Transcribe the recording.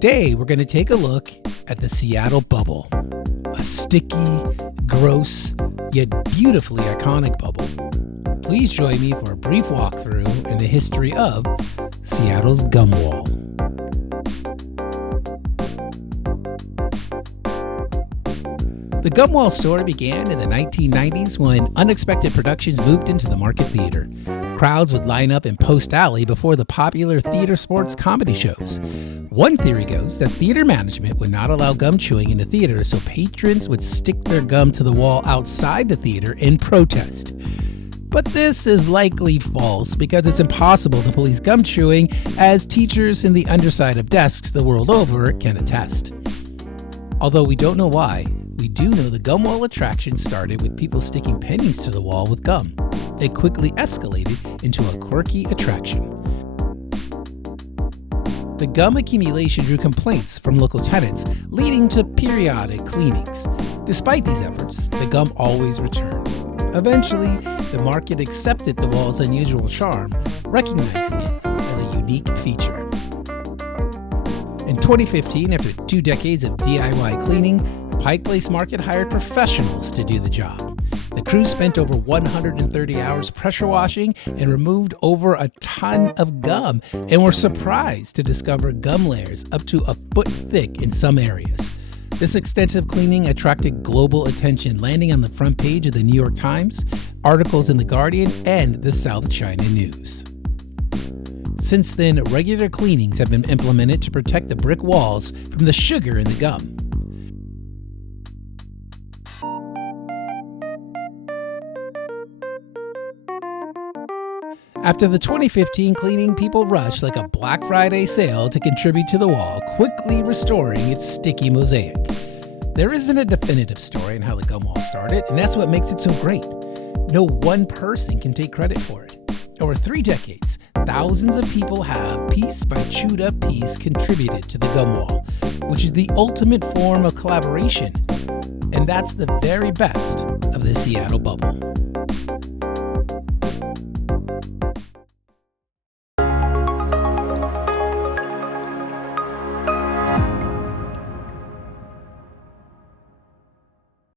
Today, we're going to take a look at the Seattle bubble, a sticky, gross, yet beautifully iconic bubble. Please join me for a brief walkthrough in the history of Seattle's gum wall. The gum wall story began in the 1990s when unexpected productions moved into the Market Theater. Crowds would line up in Post Alley before the popular theater sports comedy shows. One theory goes that theater management would not allow gum chewing in the theater, so patrons would stick their gum to the wall outside the theater in protest. But this is likely false because it's impossible to police gum chewing, as teachers in the underside of desks the world over can attest. Although we don't know why, we do know the gum wall attraction started with people sticking pennies to the wall with gum. It quickly escalated into a quirky attraction. The gum accumulation drew complaints from local tenants, leading to periodic cleanings. Despite these efforts, the gum always returned. Eventually, the market accepted the wall's unusual charm, recognizing it as a unique feature. In 2015, after 2 decades of DIY cleaning, Pike Place Market hired professionals to do the job. The crew spent over 130 hours pressure washing and removed over a ton of gum, and were surprised to discover gum layers up to a foot thick in some areas. This extensive cleaning attracted global attention, landing on the front page of the New York Times, articles in The Guardian, and the South China News. Since then, regular cleanings have been implemented to protect the brick walls from the sugar in the gum. After the 2015 cleaning, people rushed like a Black Friday sale to contribute to the wall, quickly restoring its sticky mosaic. There isn't a definitive story on how the gum wall started, and that's what makes it so great. No one person can take credit for it. Over 3 decades, thousands of people have, piece by chewed up piece, contributed to the gum wall, which is the ultimate form of collaboration. And that's the very best of the Seattle bubble.